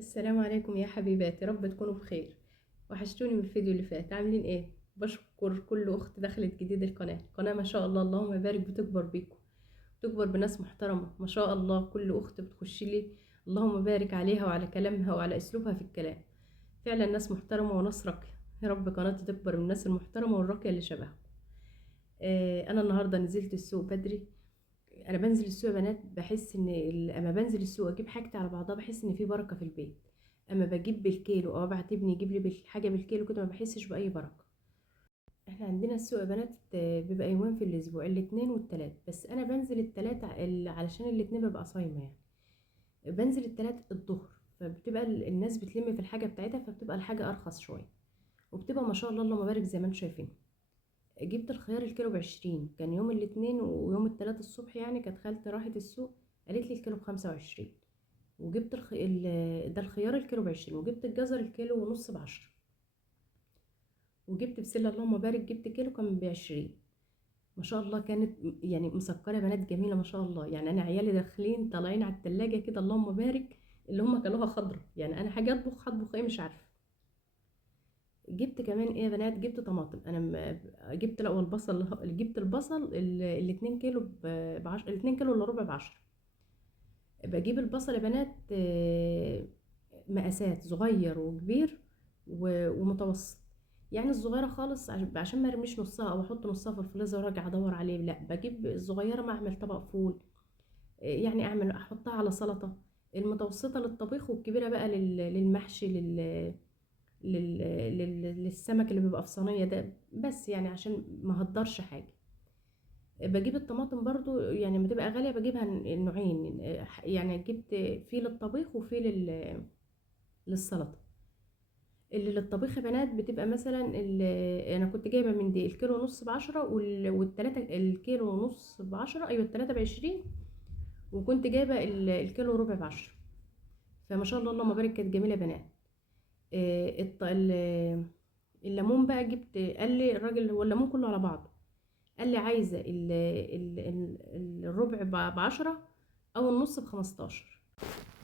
السلام عليكم يا حبيباتي، رب تكونوا بخير. وحشتوني من الفيديو اللي فات. عاملين ايه؟ بشكر كل اخت دخلت جديد القناه ما شاء الله، اللهم بارك، بتكبر بيكم، تكبر بناس محترمه ما شاء الله. كل اخت بتخش لي اللهم بارك عليها وعلى كلامها وعلى اسلوبها في الكلام. فعلا ناس محترمه وناس راقيه. يا رب قناتي تكبر من الناس المحترمه والراقيه اللي شبهها. انا النهارده نزلت السوق بدري. انا بنزل السوق يا بنات، بحس ان اما بنزل السوق اجيب حاجتي على بعضها بحس ان في بركه في البيت. اما بجيب بالكيلو او ابعت ابني يجيب لي بالحاجه بالكيلو كده ما بحسش باي بركه. احنا عندنا السوق يا بنات بيبقى يومين في الاسبوع، الاثنين والتلات، بس انا بنزل التلات علشان الاثنين ببقى صايمه يعني. بنزل التلات الظهر، فبتبقى الناس بتلم في الحاجه بتاعتها، فبتبقى الحاجه ارخص شويه، وبتبقى ما شاء الله اللهم بارك زي ما انتم شايفين. جبت الخيار الكيلو ب20، كان يوم الاثنين ويوم التلات الصبح يعني، كانت خالتي راحت السوق قالت لي الكيلو ب25. وجبت ده الخيار الكيلو ب20، وجبت الجزر الكيلو ونص ب10، وجبت بسلة اللهم بارك جبت كيلو كان ب20. ما شاء الله كانت يعني مسكرة بنات جميلة ما شاء الله. يعني أنا عيالي داخلين طالعين على التلاجة كده اللهم بارك، اللي هم كلوها خضرة. يعني أنا حاجة هطبخ ايه مش عارفة. جبت كمان ايه يا بنات، جبت طماطم. انا جبت لا والبصل، جبت البصل الاتنين كيلو الاتنين كيلو الا ربع ب10. بجيب البصل يا بنات مقاسات صغير وكبير ومتوسط. يعني الصغيرة خالص عشان ما ارميش نصها او احط نصها في الفريزر وارجع ادور عليه، لا بجيب الصغيرة ما اعمل طبق فول. يعني احطها على سلطة. المتوسطة للطبيخ، والكبيرة بقى للمحشي، للسمك اللي بيبقى في صينية ده، بس يعني عشان ما هدرش حاجة. بجيب الطماطم برضو يعني لما تبقى غالية بجيبها نوعين. يعني جبت في للطبيخ وفي للسلطة. اللي للطبيخ يا بنات بتبقى مثلا انا كنت جايبة من دي الكيلو ونص ب10، والتلاتة الكيلو ونص ب10، ايوه التلاتة ب20. وكنت جايبة الكيلو ربع ب10. فما شاء الله اللهم بارك كانت جميلة يا بنات. الليمون بقى جبت، قال لي الراجل هو الليمون كله على بعضه، قال لي عايزة الربع ب10 او النص ب15.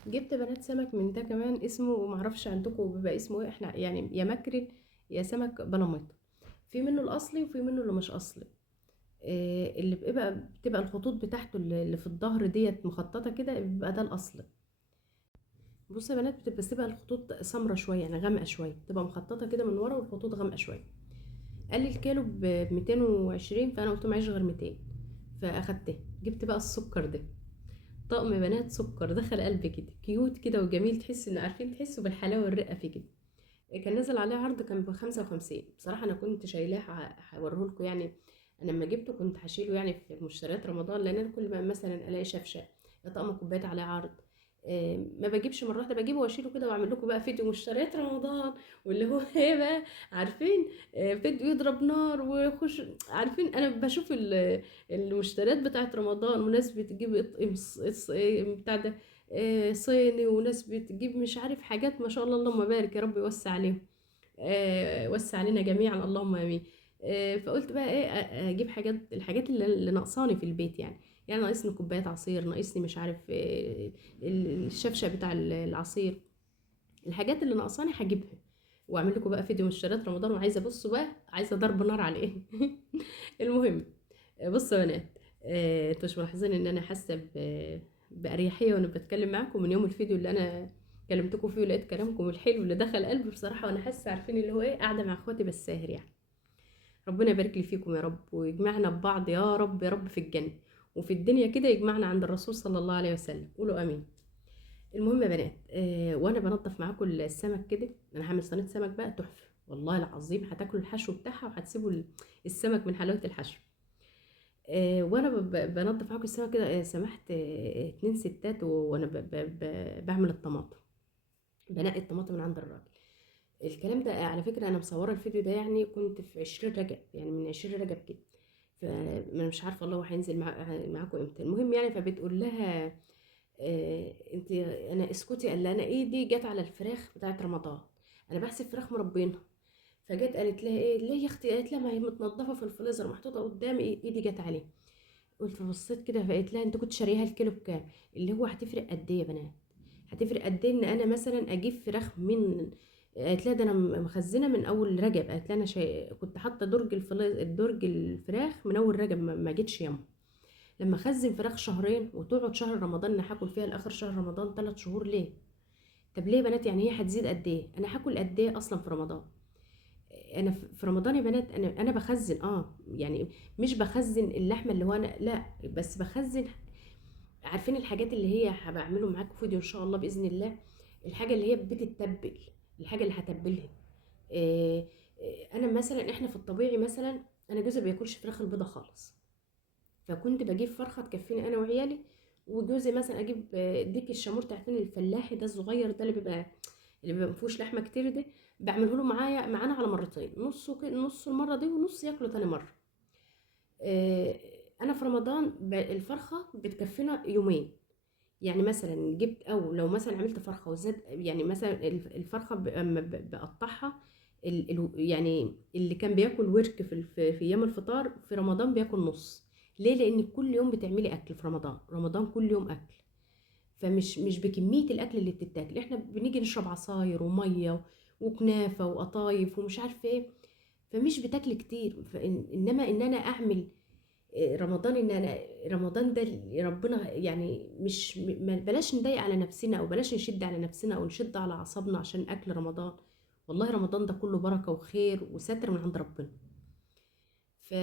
جبت بنات سمك من ده كمان اسمه معرفش عندكم بيبقى اسمه ايه، احنا يعني يا ماكريل يا سمك بلاميط. في منه الاصلي وفي منه اللي مش اصلي. اللي بتبقى الخطوط بتاعته اللي في الظهر ديت مخططه كده، بيبقى ده الاصلي. بصوا يا بنات، بتبقى الخطوط سمرة شويه يعني غامقه شويه، بتبقى مخططه كده من ورا والخطوط غامقه شويه. قال لي الكيلو ب220، فانا قلت معيش غير 200، فاخدته. جبت بقى السكر ده، طقم بنات سكر دخل قلبي كده، كيوت كده وجميل، تحس ان عارفين تحسوا بالحلاوه والرقه فيه كده. كان نازل عليه عرض كان ب55. بصراحه انا كنت شايلاه هوريه لكم يعني. انا لما جبته كنت هشيله يعني في مشتريات رمضان، لان انا كل ما مثلا الاقي شفشه يا طقم كوبايات عليه عرض، ما بجيبش مره واحده، بجيبه واشيله كده واعمل لكم بقى فيديو مشتريات رمضان. واللي هو ايه بقى، عارفين، فيديو يضرب نار ويخش. عارفين انا بشوف المشتريات بتاعت رمضان، وناس بتجيب بتاع ده صيني، وناس بتجيب مش عارف حاجات ما شاء الله اللهم بارك، يا رب يوسع عليهم. وسع علينا جميعا اللهم امين. فقلت بقى ايه، اجيب الحاجات اللي ناقصاني في البيت يعني. يعني ناقصني كوبايات عصير، ناقصني مش عارف الشفشه بتاع العصير. الحاجات اللي ناقصاني هجيبها واعمل لكم بقى فيديو مشتريات رمضان. وعايزه بصوا بقى، عايزه ضرب نار على ايه. المهم، بصوا يا بنات، انتوا مش ملاحظين ان انا حاسه باريحيه وانا بتكلم معاكم من يوم الفيديو اللي انا كلمتكم فيه، ولقيت كلامكم الحلو اللي دخل قلبي بصراحه، وانا حاسه عارفين اللي هو ايه، قاعده مع اخواتي بس ساهر يعني. ربنا يبارك لي فيكم يا رب، ويجمعنا ببعض يا رب يا رب في الجنه، وفي الدنيا كده يجمعنا عند الرسول صلى الله عليه وسلم، قولوا امين. المهم يا بنات، وانا بنضف معاكم السمك كده، انا هعمل صينيه سمك بقى تحفه والله العظيم، هتاكلوا الحشو بتاعها وهتسيبوا السمك من حلاوه الحشو. وانا بنضف معاكم السمك كده، سمحت 2 ستات وانا بعمل الطماطم، بنقي الطماطم من عند الراجل. الكلام ده على فكره انا مصوره الفيديو ده يعني كنت في 20 رجب، يعني من 20 رجب كده. فانا مش عارفه الله هو هينزل معاكم امتى. المهم يعني، فبتقول لها انت، انا اسكتي، قال لها انا ايدي جت على الفراخ بتاعت رمضان، انا بحسب فراخ مربينها. فجت قالت لها ايه ليه يا اختي، قالت لها ما هي متنضفه في الفريزر محطوطه قدامي، ايدي جت عليها. قلت بصيت كده، فقلت لها انت كنت شاريها الكيلو بكام؟ اللي هو هتفرق قد ايه يا بنات؟ هتفرق قد ايه ان انا مثلا اجيب فراخ من، قالت لها ده انا مخزنه من اول رجب، قالت لها انا كنت حاطه درج الفراخ من اول رجب، ما جيتش ياما. لما اخزن فراخ شهرين وتقعد شهر رمضان انا هاكل فيها لاخر شهر رمضان 3 شهور ليه؟ طب ليه يا بنات؟ يعني هي هتزيد قد ايه؟ انا هاكل قد ايه اصلا في رمضان؟ انا في رمضان يا بنات انا بخزن، يعني مش بخزن اللحمه اللي هو انا لا، بس بخزن. عارفين الحاجات اللي هي هبعمله معاكم فيديو ان شاء الله باذن الله، الحاجه اللي هي بتتبل، الحاجه اللي هتبلها. انا مثلا احنا في الطبيعي مثلا انا جوزي بياكلش فراخ البيضه خالص، فكنت بجيب فرخه تكفيني انا وعيالي. وجوزي مثلا اجيب ديك الشامور تعرفين الفلاحي ده الصغير ده اللي بيبقى مفيهوش لحمه كتير ده، بعمله له معانا على مرتين، نص المره دي ونص ياكله تاني مره. آه، انا في رمضان الفرخه بتكفينا يومين. يعني مثلا جبت، او لو مثلا عملت فرخه وزاد، يعني مثلا الفرخه اما بقطعها، يعني اللي كان بياكل ورك في ايام الفطار في رمضان بياكل نص. ليه؟ لان كل يوم بتعملي اكل في رمضان كل يوم اكل، فمش بكميه الاكل اللي بتتاكل. احنا بنيجي نشرب عصاير وميه وكنافه وقطايف ومش عارفه ايه، فمش بتاكل كتير. انما ان انا اعمل رمضان، ان انا رمضان ده ربنا يعني مش بلاش نضايق على نفسنا، او بلاش نشد على نفسنا او نشد على اعصابنا عشان اكل رمضان. والله رمضان ده كله بركة وخير وستر من عند ربنا. ف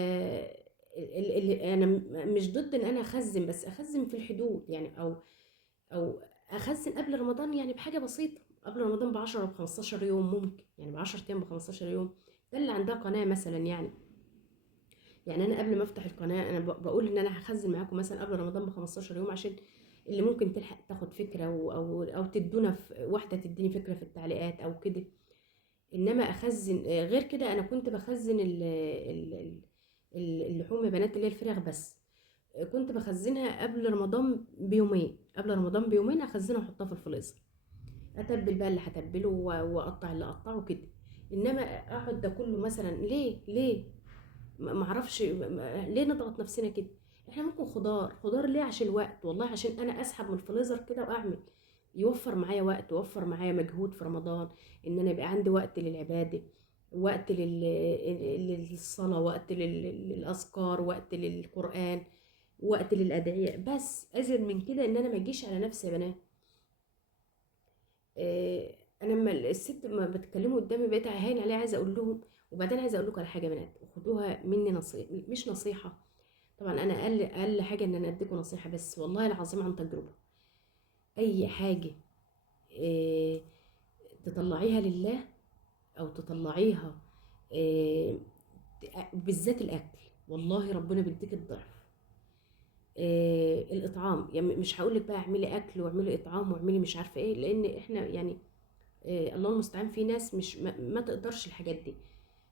انا مش ضد ان انا اخزن، بس اخزن في الحدود يعني، او اخزن قبل رمضان يعني بحاجة بسيطة، قبل رمضان ب 10 ب 15 يوم ممكن، يعني ب 10 ايام ب 15 يوم. ده اللي عندها قناة مثلا يعني انا قبل ما افتح القناه انا بقول ان انا هخزن معاكم مثلا قبل رمضان ب 15 يوم، عشان اللي ممكن تلحق تاخد فكره او تدونا في واحده تديني فكره في التعليقات او كده. انما اخزن غير كده، انا كنت بخزن اللحوم يا بنات اللي هي الفراخ بس. كنت بخزنها قبل رمضان بيومين، قبل رمضان بيومين اخزنها واحطها في الفريزر، اتبل بقى اللي هتبله واقطع اللي اقطعه كده. انما اقعد ده كله مثلا ليه معرفش ليه نضغط نفسنا كده. احنا ممكن خضار ليه؟ عشان الوقت، والله عشان انا اسحب من الفريزر كده واعمل، يوفر معايا وقت، يوفر معايا مجهود في رمضان، ان انا يبقى عندي وقت للعبادة، وقت للصلاة، وقت للأذكار، وقت للقرآن، وقت للأدعية. بس أزيد من كده إن أنا ما أجيش على نفسي يا بنات. انا لما الست ما بتكلموا قدامي بقيت هاين عليها، عايزه اقول لهم. وبعدين عايزه اقول لكم على حاجه يا بنات، خدوها مني نصيحه مش نصيحه، طبعا انا اقل حاجه ان انا اديكم نصيحه، بس والله العظيم عن تجربه. اي حاجه آه، تطلعيها لله، او تطلعيها آه، بالذات الاكل، والله ربنا بيديك الضعف. الاطعام يعني، مش هقول لك بقى اعملي اكل واعملي اطعام واعملي مش عارفه ايه، لان احنا يعني الله المستعان في ناس مش ما تقدرش الحاجات دي.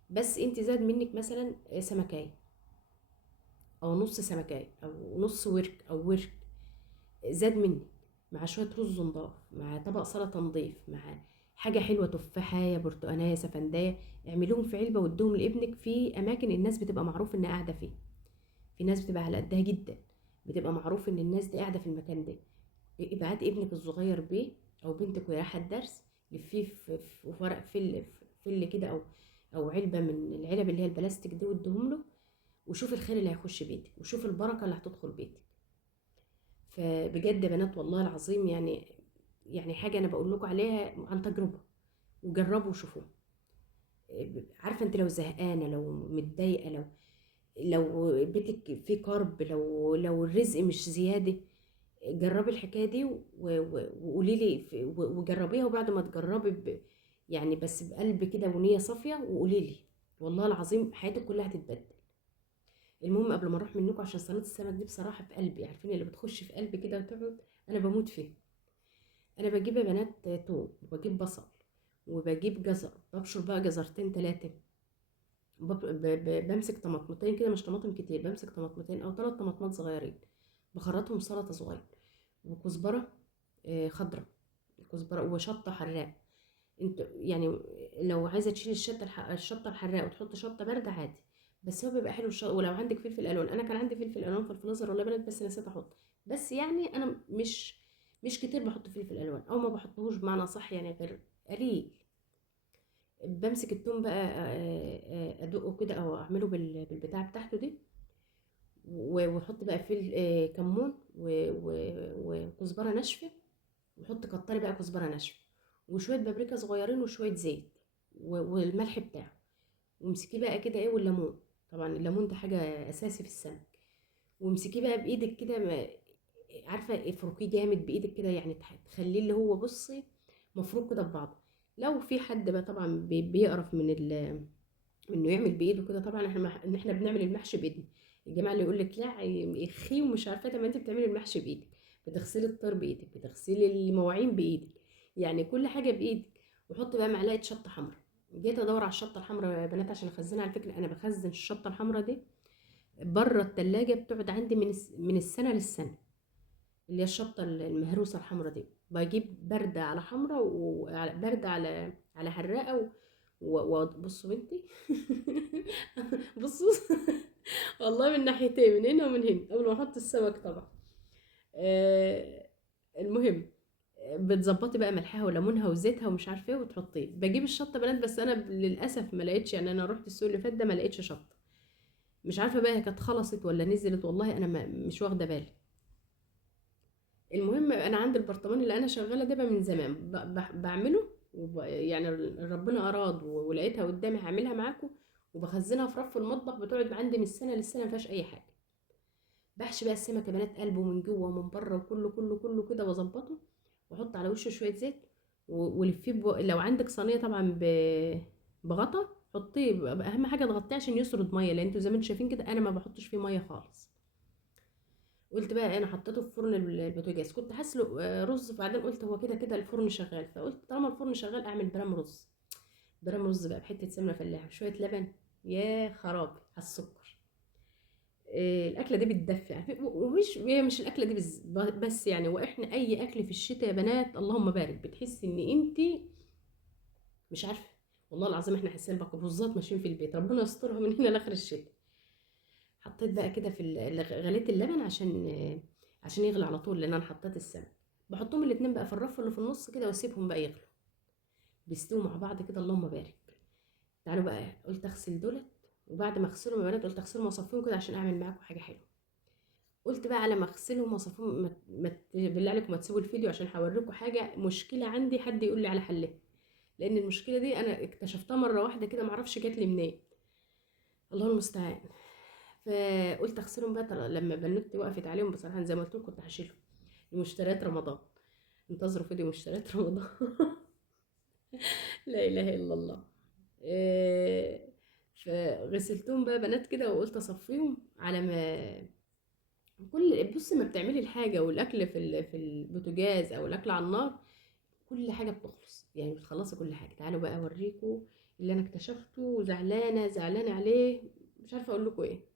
بس انت زاد منك مثلا سمكايه، او نص سمكايه، او نص ورك او ورك، زاد منك، مع شويه رز نضاف، مع طبق سلطه نضيف، مع حاجه حلوه، تفاحه برتقانيه سفنديه، اعملوهم في علبه وادوهم لابنك في اماكن الناس بتبقى معروف انها قاعده فيه. في ناس بتبقى على قدها جدا، بتبقى معروف ان الناس دي قاعده في المكان ده. ابعت ابنك الصغير بيه، او بنتك وهي رايحه الدرس، لفيه في ورق فل كده، او علبه من العلب اللي هي البلاستيك دي، واديهم له، وشوف الخير اللي هيخش بيتك، وشوف البركه اللي هتدخل بيتك. فبجد يا بنات والله العظيم يعني حاجه انا بقول لكم عليها عن تجربه، وجربوا وشوفوا. عارفه انت لو زهقانه، لو متضايقه، لو بيتك فيه كرب، لو الرزق مش زياده، جربي الحكايه دي وقولي لي وجربيها. وبعد ما تجربي يعني بس بقلب كده ونيه صافيه، وقولي لي، والله العظيم حياتك كلها هتتبدل. المهم قبل ما اروح منكم، عشان صينيه السمك دي بصراحه في قلبي، عارفين اللي بتخش في قلبي كده وتقعد، انا بموت فيها. انا بجيب يا بنات توم، وبجيب بصل، وبجيب جزر، ببشر بقى جزرتين ثلاثه، بمسك طماطمتين كده، مش طماطم كتير، بمسك طماطمتين او 3 طماطمات صغيرين، بخرطهم سلطه صغير، وكزبره خضراء، كزبره وشطه حراق. انت يعني لو عايزه تشيل الشطه الحراق وتحط شطه بارده عادي، بس هو بيبقى حلو ولو عندك فلفل الوان، انا كان عندي فلفل الوان في الفريزر ولا بلد، بس نسيت احط. بس يعني انا مش كتير بحط فلفل الوان، او ما بحطهوش بمعنى صح يعني، غير قليل. بمسك التوم بقى ادقه كده او اعمله بالبتاع بتاعته دي، واحط بقى فيه كمون وكزبره ناشفه، وحط كتري بقى كزبره ناشفه، وشويه بابريكا صغيرين، وشويه زيت، والملح بتاعه، وامسكيه بقى كده ايه، والليمون. طبعا الليمون ده حاجه اساسي في السمك. وامسكيه بقى بايدك كده، عارفه افركيه جامد بايدك كده، يعني تخليه اللي هو بصي مفروك كده ببعضه. لو في حد بقى طبعا بيقرف من انه يعمل بايده كده، طبعا ان احنا بنعمل المحشي بايدنا. الجماعه اللي يقول لك لا يخي ومش عارفه، طب ما انت بتعملي المحشي بايدك، بتغسلي الطار بايدك، بتغسلي المواعين بايدك، يعني كل حاجه بايدك. وحط بقى معلقه شطه حمراء. جيت ادور على الشطه الحمراء يا بنات عشان اخزنها، على فكره انا بخزن الشطه الحمراء دي بره التلاجة، بتقعد عندي من السنه للسنه. اللي هي الشطه المهروسه الحمراء دي، بجيب برده على حمراء، وبرده على حراقه، وبصوا بنتي بصوا والله من ناحيتين، من هنا ومن هنا، قبل ما احط السمك طبعا. آه المهم، بتظبطي بقى ملحها وليمونها وزيتها ومش عارفه ايه، وتحطيه. بجيب الشطه بنات، بس انا للاسف ما لقيتش، يعني انا رحت السوق اللي فات ده ما لقيتش شطه. مش عارفه بقى هي كانت خلصت ولا نزلت، والله انا مش واخده بالي. المهم انا عندي البرطمان اللي انا شغاله ده بقى من زمان، بعمله، يعني ربنا اراد ولقيتها قدامي هعملها معاكم، وبخزنها في رف المطبخ، بتقعد عندي من السنه للسنه ما فيهاش اي حاجه. بحشي بقى السمك يا بنات، قلبه من جوه ومن بره، وكله كله كله كده، واظبطه، واحط على وشه شويه زيت، ولفيه لو عندك صينيه طبعا بغطا، حطيه اهم حاجه تغطيه عشان يسرد ميه، لان انتوا زي ما انتوا شايفين كده انا ما بحطش فيه ميه خالص. قلت بقى انا حطيته في فرن البوتاجاز، كنت هسلق رز، بعدين قلت هو كده كده الفرن شغال، فقلت طالما الفرن شغال اعمل برام رز. برام رز بقى بحته سمنه فلاحه وشويه لبن، يا خرابي على السكر. الاكله دي بتدفي يعني، ومش هي مش الاكله دي بس يعني، واحنا اي اكل في الشتاء يا بنات اللهم بارك، بتحسي ان انت مش عارفه، والله العظيم احنا حاسين بكابوزات ماشيين في البيت، ربنا يسترها من هنا لاخر الشتاء. حطيت بقى كده في غليت اللبن عشان يغلي على طول، لان انا حطيت السمك. بحطهم الاتنين بقى في الرف اللي في النص كده، واسيبهم بقى يغلوا، بيستووا مع بعض كده اللهم بارك. تعالوا بقى، قلت اغسل دولت، وبعد ما اغسلهم يا بنات قلت اغسلهم واصفيهم كده عشان اعمل معاكم حاجه حلوه. قلت بقى على ما اغسلهم واصفيهم، بالله عليكم ما تسيبوا الفيديو، عشان هوريكم حاجه مشكله عندي، حد يقول لي على حلها، لان المشكله دي انا اكتشفتها مره واحده كده، معرفش جات لي منين، الله المستعان. فقلت اغسلهم بقى، لما بنوتي وقفت عليهم بصراحه زي ما قلت لكم كنت هشيلهم. مشتريات رمضان، انتظروا فيديو مشتريات رمضان لا اله الا الله. إيه، فغسلتهم بقى بنات كده، وقلت اصفيهم على ما بصي ما بتعملي الحاجه والاكل في البوتاجاز، او الاكل على النار، كل حاجه بتخلص، يعني بتخلصي كل حاجه. تعالوا بقى اوريكم اللي انا اكتشفته، وزعلانه زعلانه عليه، مش عارفه اقول لكم ايه.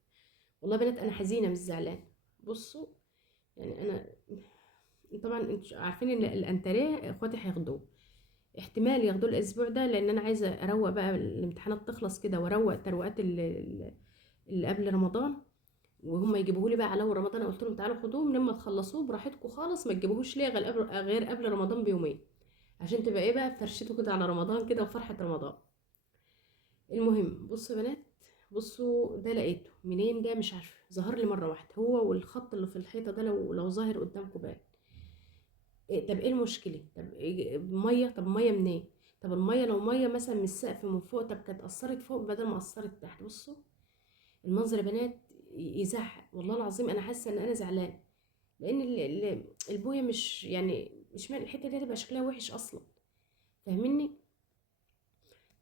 والله بنات انا حزينه مش زعلانه. بصوا، يعني انا طبعا انتوا عارفين ان الانتريه اخواتي هياخدوه، احتمال ياخدوه الاسبوع ده، لان انا عايزه اروق بقى الامتحانات تخلص كده، واروق تروقات اللي قبل رمضان، وهم يجيبوه لي بقى على اول رمضان. قلت لهم تعالوا خدوه لما تخلصوه براحتكم خالص، ما تجيبوهوش ليه غير قبل رمضان بيومين، عشان تبقى ايه بقى فرشته كده على رمضان كده، وفرحه رمضان. المهم بصوا يا بنات، بصوا ده لقيته منين، ده مش عارفه، ظهر لي مره واحده هو والخط اللي في الحيطه ده، لو ظاهر قدامكم بقى. إيه طب ايه المشكله؟ طب إيه ميه؟ طب ميه منين؟ طب الميه لو ميه مثلا من السقف من فوق، طب كانت اثرت فوق بدل ما اثرت تحت. بصوا المنظر يا بنات يزعل، والله العظيم انا حاسه ان انا زعلانه، لان البويه مش يعني مش الحته دي هتبقى شكلها وحش اصلا، فاهميني؟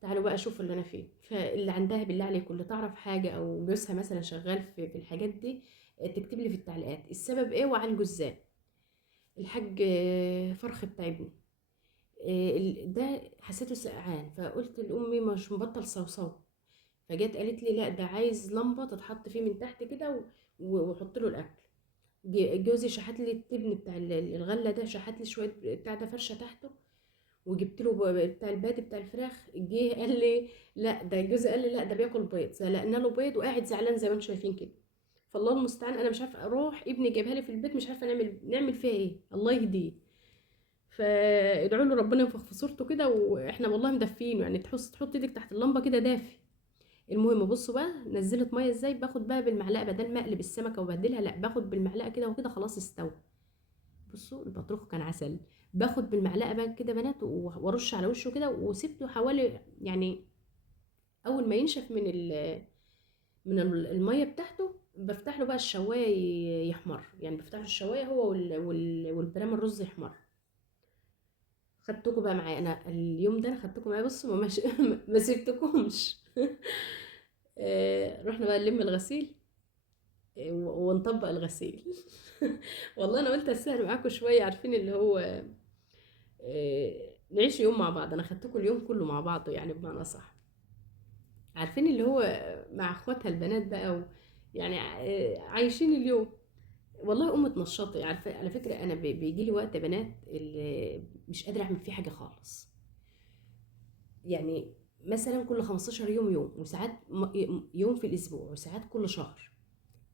تعالوا بقى شوفوا اللي انا فيه. فاللي عندها بالله عليكم اللي تعرف حاجه، او جوزها مثلا شغال في الحاجات دي، تكتب لي في التعليقات السبب ايه وعالجه ازاي. الحاج فرخ بتاع ابني، ده حسيته سقعان، فقلت لامي مش مبطل صوصو، فجت قالت لي لا ده عايز لمبه تتحط فيه من تحت كده، وحط له الاكل. جوزي شحت لي التبن بتاع الغله ده، شحت لي شويه بتاع ده فرشه تحته، وجبت له بتاع البادي بتاع الفراخ، جه قال لي لا ده جوزي قال لي لا ده بياكل بيض، سلقنا له بيض وقاعد زعلان زي ما انتم شايفين كده. فالله المستعان، انا مش عارفه اروح ابني جايبها لي في البيت، مش عارفه نعمل فيها ايه، الله يهديه. فادعوا له ربنا ينفخ في صورته كده، واحنا والله مدفيين يعني، تحط ايدك تحت اللمبه كده دافي. المهم بصوا بقى نزلت ميه ازاي، باخد بقى بالمعلقه بدل ما اقلب السمكه وبهدلها، لا باخد بالمعلقه كده وكده خلاص استوى. بصوا البطروخ كان عسل. باخد بالمعلقه بقى كده بنات وارش على وشه كده، وسبته حوالي يعني اول ما ينشف من الميه بتاعته، بفتح له بقى الشوايه يحمر، يعني بفتح له الشوايه هو والبرام الرز يحمر. خدتكم بقى معايا انا اليوم ده، انا خدتكم معايا بصوا ما سبتكمش. رحنا بقى نلم الغسيل، ونطبق الغسيل. والله انا قلت اسهل معاكم شويه، عارفين اللي هو نعيش يوم مع بعض. انا خدتكم اليوم كله مع بعض يعني بمعنى صح، عارفين اللي هو مع اخواتها البنات بقى يعني عايشين اليوم. والله تنشطي، عارفه على فكره انا بيجي لي وقت بنات اللي مش قادره اعمل فيه حاجه خالص. يعني مثلا كل 15 يوم يوم، وساعات يوم في الاسبوع، وساعات كل شهر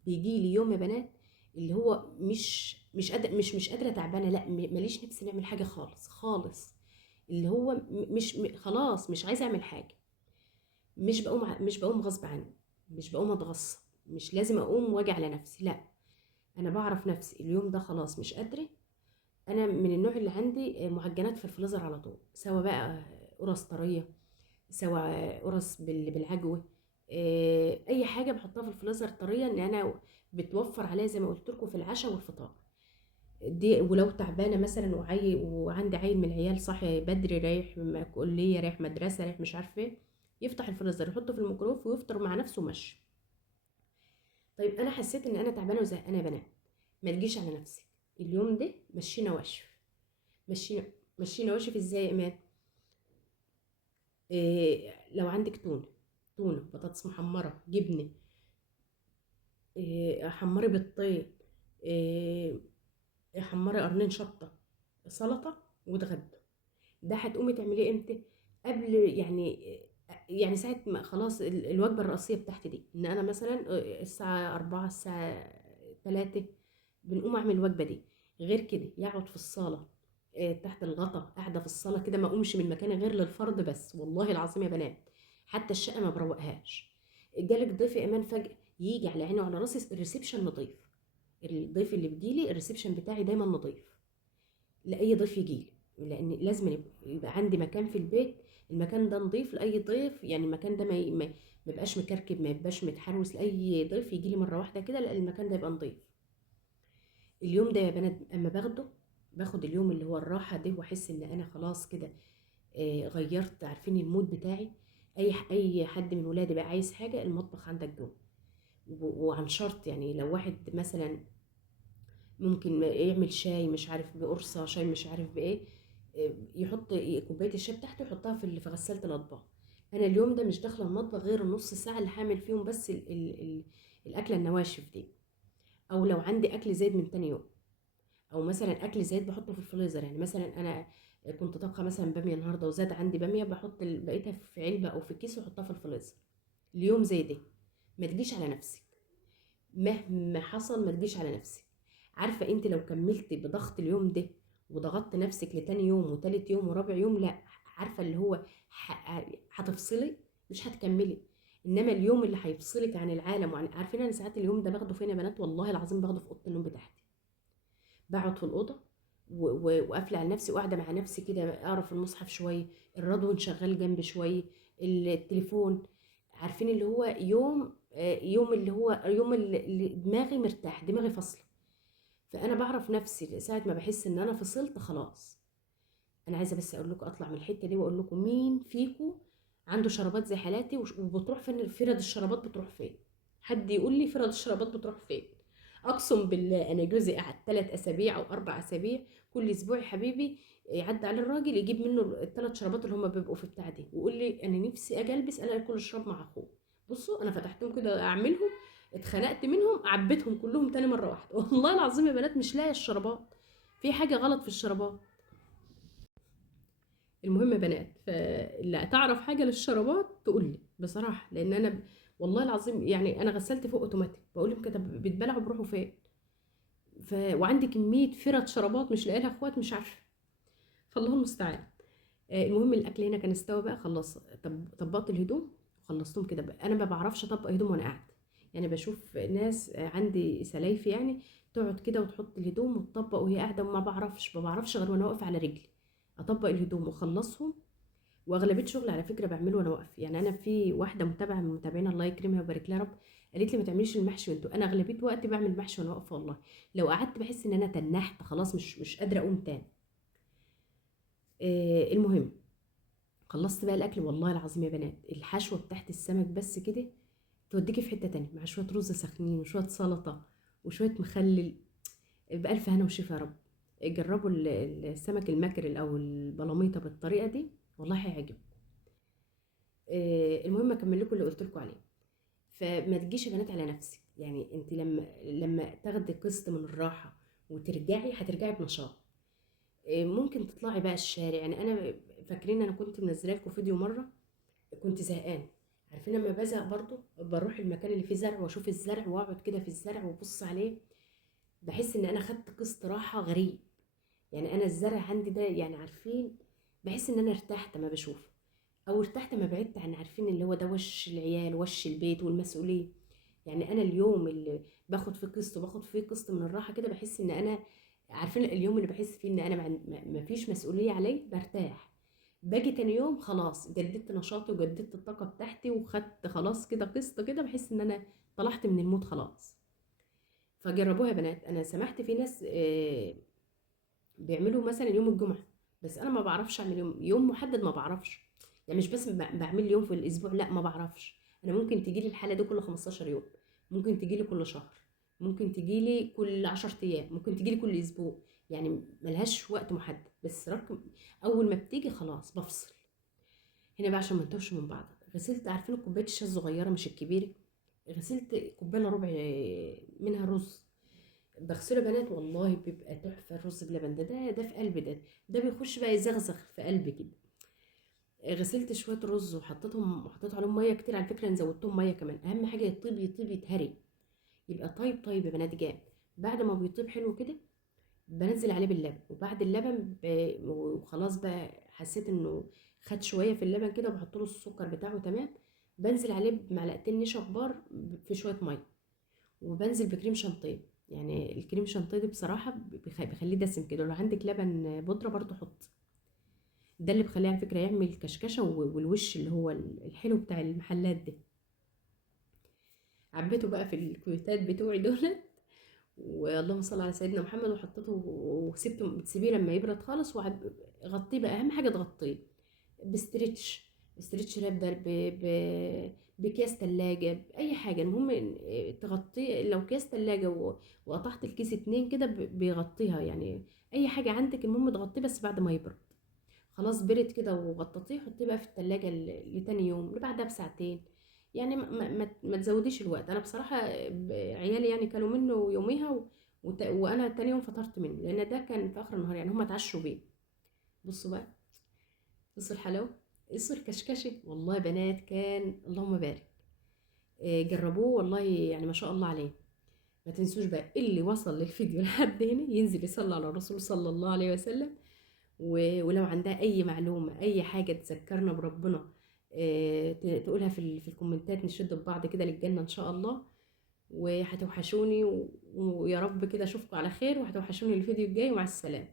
بيجي لي يوم يا بنات اللي هو مش قادره، مش قادره تعبانه، لا ماليش نفسي نعمل حاجه خالص خالص. اللي هو خلاص مش عايزه اعمل حاجه. مش بقوم غصب عني، مش بقوم اتغصب، مش لازم اقوم واجي على نفسي، لا. انا بعرف نفسي اليوم ده خلاص مش قادره. انا من النوع اللي عندي معجنات في الفريزر على طول، سواء بقى قرص طريه، سواء قرص بالعجوه، اي حاجه بحطها في الفريزر طريه، ان انا بتوفر عليا زي ما قلت لكم في العشاء والفطار دي. ولو تعبانه مثلا وعندي عيل من العيال صاحي بدري، رايح كليه، رايح مدرسه، رايح مش عارفه ايه، يفتح الفريزر يحطه في الميكرويف ويفطر مع نفسه ماشي. طيب انا حسيت ان انا تعبانه وزهقانه يا بنات، ما تجيش على نفسك اليوم ده، مشينا واشف. مشينا مشينا واشف ازاي يا ايمان؟ لو عندك تونه بطاطس محمره جبنه، حمري بيضتين، إيه حمري قرنين شطه، سلطه، واتغدى. ده هتقومي تعمليه امتى؟ قبل يعني ساعة ما خلاص الوجبة الرئيسية بتاعتي دي، ان انا مثلا الساعة 4 الساعة 3 بنقوم اعمل الوجبة دي. غير كده يقعد في الصالة، تحت الغطا، قاعدة في الصالة كده، ما اقومش من مكاني غير للفرد بس، والله العظيم يا بنات. حتى الشقة ما بروقهاش. جالك ضيف يا ايمان فجأة يجي على عيني وعلى راسي، الريسبشن نضيف. الضيف اللي بيجيلي الريسبشن بتاعي دايما نضيف، لاي ضيف يجيلي، لان لازم يبقى عندي مكان في البيت، المكان ده نضيف لاي ضيف، يعني المكان ده ما يبقاش مكركب، ما يبقاش متحروس، لاي ضيف يجي لي مره واحده كده، لا المكان ده يبقى نضيف. اليوم ده يا بنات اما باخد اليوم اللي هو الراحه ده، واحس ان انا خلاص كده غيرت، عارفين المود بتاعي. اي حد من ولادي بقى عايز حاجه، المطبخ عندك جوه. وعن شرط يعني لو واحد مثلا ممكن يعمل شاي مش عارف بقرصة، شاي مش عارف بايه، يحط كوباية الشاي بتاعته يحطها في غسالة الأطباق. أنا اليوم ده مش داخلة المطبخ غير النص ساعة اللي هعمل فيهم بس الأكلة النواشف دي. أو لو عندي أكل زايد من تاني يوم، أو مثلا أكل زايد بحطه في الفريزر، يعني مثلا أنا كنت طابخة مثلا بامية النهاردة وزاد عندي بامية، بحط بقيتها في علبة أو في كيس وأحطها في الفريزر. اليوم زي ده ما تجيش على نفسك، مهما حصل ما تجيش على نفسك. عارفه انت لو كملت بضغط اليوم ده وضغطت نفسك لتاني يوم وتالت يوم ورابع يوم، لا، عارفه اللي هو هتفصلي، مش هتكملي. انما اليوم اللي هيفصلك عن العالم عارفين انا ساعات اليوم ده باخده فين يا بنات؟ والله العظيم باخده في اوضه النوم بتاعتي. بقعد في الاوضه وقافله على نفسي وقاعده مع نفسي كده، اقرا في المصحف شويه، الراديو شغال جنبي شويه، التليفون. عارفين اللي هو يوم اللي هو يوم اللي دماغي مرتاح، دماغي فاصله. فانا بعرف نفسي ساعه ما بحس ان انا فصلت خلاص. انا عايزه بس اقول لكم، اطلع من الحته دي واقول لكم مين فيكم عنده شرابات زي حالاتي وبتروح فين؟ فرد الشرابات بتروح فين؟ حد يقول لي فرد الشرابات بتروح فين؟ اقسم بالله انا جوزي قعد 3 اسابيع او 4 اسابيع، كل اسبوع يا حبيبي يعدي على الراجل يجيب منه ال3 شرابات اللي هم بيبقوا في بتاع دي، ويقول لي انا نفسي اجي البس، الاقي كل شراب مع اخوه. بصوا انا فتحتهم كده اعملهم، اتخنقت منهم، عبيتهم كلهم تاني مره واحده. والله العظيم يا بنات مش لاقيه الشرابات، في حاجه غلط في الشرابات. المهم يا بنات، فاللي تعرف حاجه للشرابات تقول لي بصراحه، لان انا والله العظيم يعني انا غسلت فوق اوتوماتيك، بقول لهم كده بيتبلعوا بروحوا فين. وعندي كميه فرد شرابات مش لاقي لها اخوات، مش عارفه. فالله المستعان. المهم الاكل هنا كان استوى بقى خلاص. طبقت الهدوم وخلصتهم كده بقى. انا ما بعرفش اطبق هدوم وانا قاعده، يعني بشوف ناس عندي سلايف يعني تقعد كده وتحط الهدوم وتطبق وهي قاعده، وما بعرفش غير وانا واقفه على رجلي اطبق الهدوم واخلصهم. واغلبيه شغل على فكره بعمله وانا واقف. يعني انا في واحده متابعه من متابعينا الله يكرمها ويبارك لها يا رب، قالت لي ما تعمليش المحشي وانتوا، انا اغلبيه وقتي بعمل محشي وانا واقفه والله. لو قعدت بحس ان انا تنحت خلاص، مش قادره اقوم تاني. المهم خلصت بقى الاكل. والله العظيم يا بنات الحشوه بتاعت السمك بس كده توديكي في حته تانية، مع شويه رز سخنين وشويه سلطه وشويه مخلل، بألف هنا وشفا يا رب. جربوا السمك الماكريل او البلاميطه بالطريقه دي، والله هيعجبكم. المهم اكمل لكم اللي قلت لكم عليه. فما تجيش يا بنات على نفسك، يعني انت لما تاخدي قسط من الراحه وترجعي هترجعي بنشاط. ممكن تطلعي بقى الشارع. يعني انا فاكرين انا كنت منزله لكم فيديو مره، كنت زهقان. عارفين لما بزهق برضو بروح المكان اللي فيه زرع واشوف الزرع واقعد كده في الزرع وابص عليه، بحس ان انا خدت قسط راحه غريب. يعني انا الزرع عندي ده يعني عارفين، بحس ان انا ارتحت ما بشوف، او ارتحت ما بعدت عن عارفين اللي هو ده وش العيال وش البيت والمسؤوليه. يعني انا اليوم اللي باخد فيه قسط وباخد فيه قسط من الراحه كده بحس ان انا عارفين اليوم اللي بحس فيه ان انا ما فيش مسؤوليه علي برتاح. باجي تاني يوم خلاص جددت نشاطي وجددت الطاقه بتاعتي وخدت خلاص كده قسط كده، بحس ان انا طلعت من المود خلاص. فجربوها يا بنات. انا سمعت في ناس بيعملوا مثلا يوم الجمعة، بس انا ما بعرفش اعمل يوم محدد، ما بعرفش. يعني مش بس بعمل يوم في الاسبوع، لا ما بعرفش. انا ممكن تجيلي الحالة دي كل 15 يوم، ممكن تجيلي كل شهر، ممكن تجيلي كل 10 ايام، ممكن تجيلي كل اسبوع. يعني ملهاش وقت محدد، بس رقم اول ما بتيجي خلاص بفصل. هنا بقى عشان ما نتوهش من بعض، غسلت عارفين كوبايه الشاي الصغيره مش الكبيره، غسلت كوبايه الا ربع منها رز. بغسله بنات والله بيبقى تحفه. الرز بلبن ده في قلب ده بيخش بقى يزغزغ في قلبي كده. غسلت شويه رز وحطيتهم وحطيت عليهم ميه كتير على فكره، انا زودتهم ميه كمان. اهم حاجه يطيب يطيب يتهري، يبقى طيب طيب يا بنات جامد. بعد ما بيطيب حلو كده بنزل عليه باللبن، وبعد اللبن وخلاص بقى حسيت انه خد شويه في اللبن كده، وبحط له السكر بتاعه تمام. بنزل عليه بمعلقتين نشا كبار في شويه ميه، وبنزل بكريم شانتيه. يعني الكريم شانتيه ده بصراحه بيخليه دسم كده. لو عندك لبن بودره برضو حط، ده اللي بيخليه على فكره يعمل كشكشه والوش اللي هو الحلو بتاع المحلات ده. عبيته بقى في الكويتات بتوعي دول، واللهم صل على سيدنا محمد، وحطيته وسبته بتسيبيه لما يبرد خالص، وغطيه بقى. اهم حاجه تغطيه بستريتش راب ده بكياس تلاجة بأي حاجة. المهم تغطيه. لو كياس تلاجة وقطعت الكيس اتنين كده بيغطيها يعني. أي حاجة عندك المهم تغطيه بس بعد ما يبرد خلاص. برد كده وغطيتيه حطيه بقى في التلاجة لتاني يوم اللي بعدها بساعتين. يعني ما تزوديش الوقت. انا بصراحة عيالي يعني كانوا منه يوميها وانا تاني يوم فطرت منه، لان ده كان في اخر النهار يعني هم اتعشوا بيه. بصوا بقى، بصوا الحلاوة، بصوا الكشكشة. والله يا بنات كان اللهم بارك. جربوه والله يعني ما شاء الله عليه. ما تنسوش بقى اللي وصل للفيديو لحد هنا ينزل يصلي على الرسول صلى الله عليه وسلم. ولو عندها اي معلومه اي حاجه تذكرنا بربنا تقولها في الكومنتات، نشد ببعض كده للجنه ان شاء الله. وهتوحشوني ويا رب كده اشوفكم على خير، وهتوحشوني الفيديو الجاي، ومع السلامه.